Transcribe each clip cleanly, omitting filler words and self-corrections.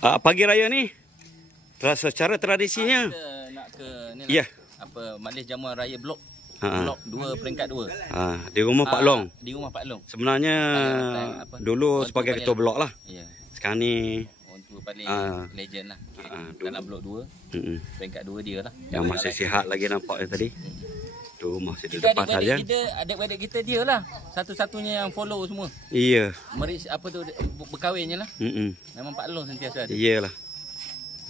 Pagi raya ni secara tradisinya nak ke ni ya. Apa majlis jamuan raya blok. Ha. Blok 2 peringkat 2. Di rumah Pak Long. Di rumah Pak Long. Sebenarnya dulu sebagai ketua blok lah. Ya. Sekarang ni Orang tua paling legend lah. Dalam blok 2. Peringkat 2 dia lah. Yang masih sihat lagi nampak tadi. Tu masih di Kita depan saja. adik-adik kita dia lah. Satu-satunya yang follow semua. Iya. Apa tu berkahwinnya lah. Memang Pak Long sentiasa ada. Iyalah.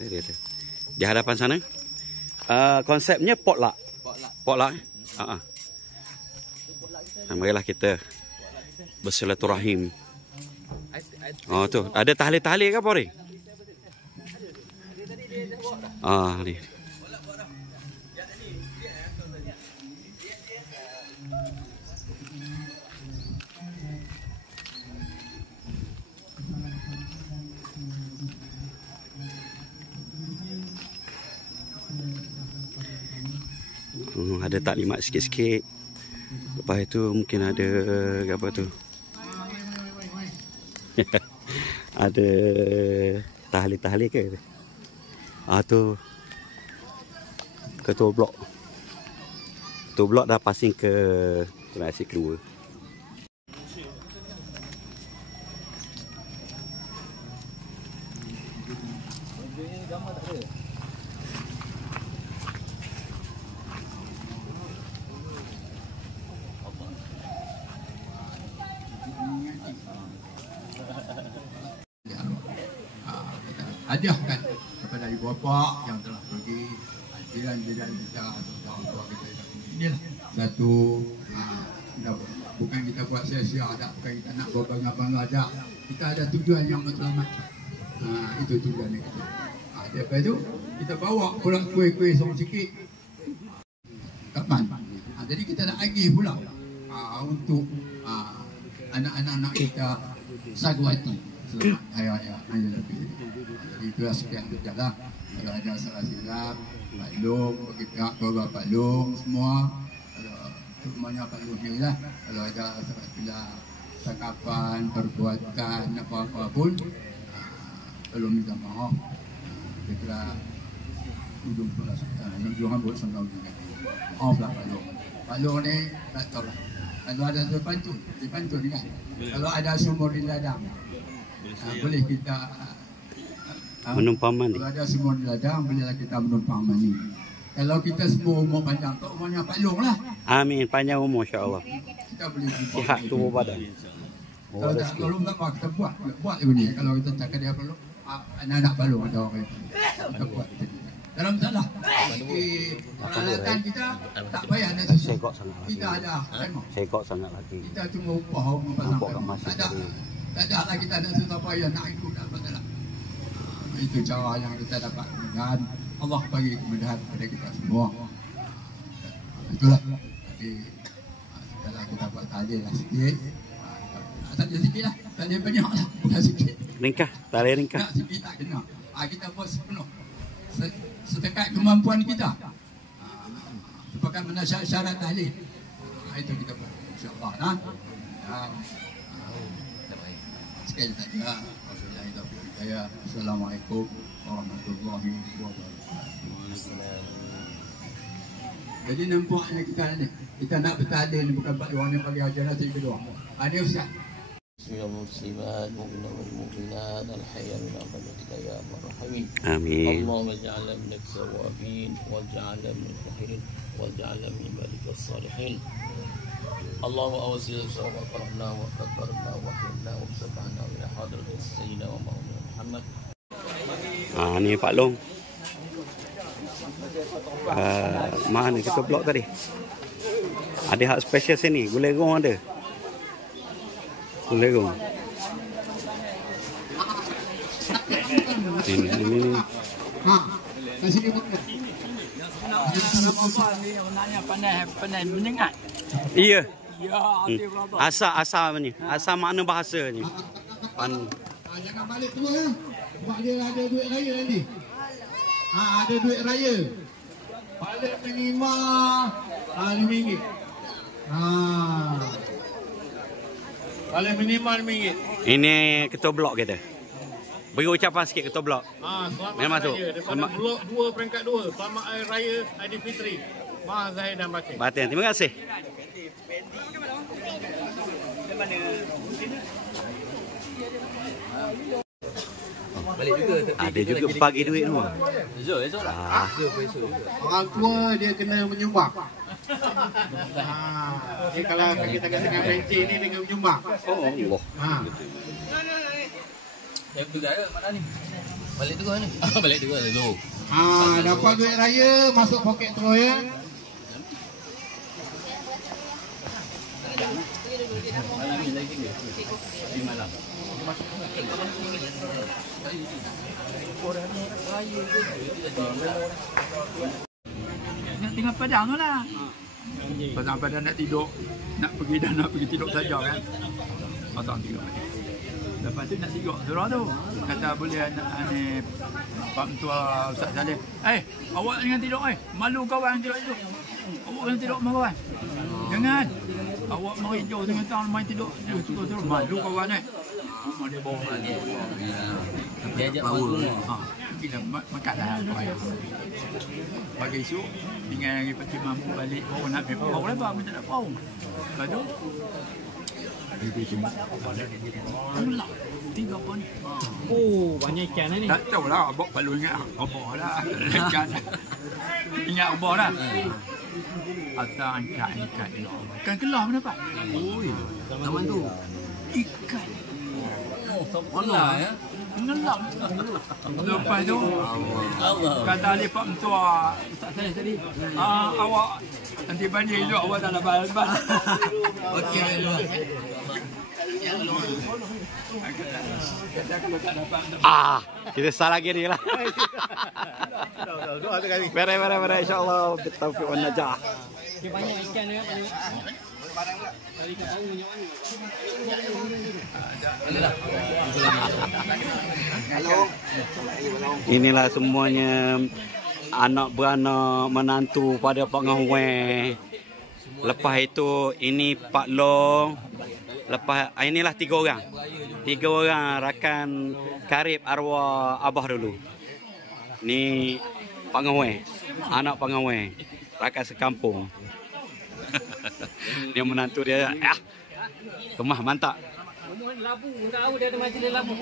Dia. Di hadapan sana. Konsepnya potluck. Potluck. Marilah kita bersilaturahim. Oh tu, ada tahlil-tahlil ke apa ni? Ni. Ada taklimat sikit-sikit. Lepas itu mungkin ada apa tu? Ada tahlil-tahlil ke? Tu ketua blok. Ketua blok dah passing ke generasi kedua. Hadiahkan kepada ibu bapa yang telah pergi, jiran-jiran kita atau orang-orang kita. Inilah satu, bukan kita buat sia-sia, bukan kita nak berbangga-bangga, kita ada tujuan yang matlamat. Itu tujuan kita. Lepas itu kita bawa pulang kuih-kuih seorang sikit. Kapan? Jadi kita nak agih pula untuk anak-anak kita sagwati. Selamat Hari Raya lebih. Jadi itulah sekian sajalah. Kalau ada salah silap, Pak Long, bagi pihak keluarga Pak Long semua, semuanya Pak Long ni lah. Kalau ada salah silap, cakapan, perbuatan, apa-apa pun, tolong minta maaf. Kita ujung pula jangan buat senang juga. Maaflah Pak Long. Pak Long ni tak tahu lah. Kalau ada dipantun kan. Kalau ada sumur di ladang, boleh kita menumpang mandi. Kalau ada sumur di ladang, bolehlah kita menumpang mandi. Kalau kita semua umur panjang, tak umurnya Pak Long lah. Amin, panjang umur insya-Allah. Kita boleh sihat tubuh badan. Kalau tak Long tak apa, kita buat begini. Kalau kita cakap dia Pak Long, anak-anak Pak Long ada orang kita buat. Dalam salah. Peralatan kita tak payah nak susah. Kita ada. Segok sangat lagi. Kita cuma upah pasang. Tak ada lah kita nak susah payah nak ikut apa salah. Itu cara yang kita dapat kemudahan. Allah bagi kemudahan kepada kita semua. Itulah. Jadi setelah kita buat tahlil lah sikit. Saja sikit lah. Tahlil banyak lah. Bukan sikit. Ringkas. Tahlil ringkas. Nak sikit tak kena. Kita buat sepenuh. Sedekat kemampuan kita. Sepakat mana syarat tahlil. Itu kita buat. InsyaAllah. Sekali saja. Assalamualaikum warahmatullahi wabarakatuh. Jadi nampaknya kita nak bertahlil bukan Pak Long yang bagi ajaran nanti kedua. Ada Ustaz. Muslimat mu'minat wal mu'minat al-hayya min rahmatika ya arhamar rahimin. Amin. Allahumma ij'alna min as-sawabin waj'alna min al-mukhairin waj'alna min ibadika as-salihin. Allahumma awsil sawab qarna wa qaddarna wa hilna wa subhana wa hadrati sayyidina wa maulana Muhammad. Ni Pak Long. Mana kita blok tadi? Ada hak special sini, gulai gong ada. Gulai gong. Ini. Kasih dia buka. Pandai menyengat. Iya. Asal ni. Asal makna bahasa ni. Jangan balik tua ya. Sebab dia ada duit raya nanti. Ada duit raya. Balik minimal RM5. Balik minimal RM5. Ini ketua blok kita. Beri ucapan sikit Ketua Blok. Selamat Yang masuk. Raya daripada Blok 2 peringkat 2. Selamat Hari Raya Aidilfitri. Maha Zahir dan Batin. Batin. Terima kasih. Ada juga bagi duit tu. Orang tua dia kena menyumbang. Dia kalau kita kata dengan pencen ni dengan menyumbang. Oh Allah. Balik tu mana? Balik tu ada tu. Dapat duit raya masuk poket terus ya. Nak tinggal Padang tu lah. Padang nak tidur, nak pergi dah nak pergi tidur saja kan. Pasang tidur. Lepas tu nak tidur surah tu. Kata boleh anak ni Pak Mentua Ustaz Saleh. Awak jangan tidur malu kawan tidur itu. Awak jangan tidur sama kawan. Jangan. Awak mari jauh dengan tahun main tidur. Jangan tidur terus malu kawan dia bawa lagi. Dia ajak malu. Kita makanlah pagi esok dengan hari pagi mampu balik baru nak pergi pau lah bang, minta nak pau. Lepas tu itu semua pula 3 pon. Oh, banyak ikan ni. Tak tahulah, abang perlu ingat abang lah. Ikan. Ingat abang lah. Atau ikan ikan kelah mana pak? Oi, Taman tu. ikan. Mana ya? Ngelam. Lepas tu kata Ali Pak Mentua Ustaz Saleh tadi, awak nanti banjir elok awak tak dapat ban. Okey dulu. Kita start lagi ni lah. Beres insyaAllah. Bertaufiq wa najah. Banyak ikan ni. Inilah semuanya anak beranak menantu pada Pak Ngahwe. Lepas itu ini Pak Long. Lepas inilah 3 orang. 3 orang rakan karib arwah abah dulu. Ni Pak Ngahwe, anak Pak Ngahwe, rakan sekampung. Dia menantu dia. Kemah mantap. Labu, tahu dia ada macam dia labu.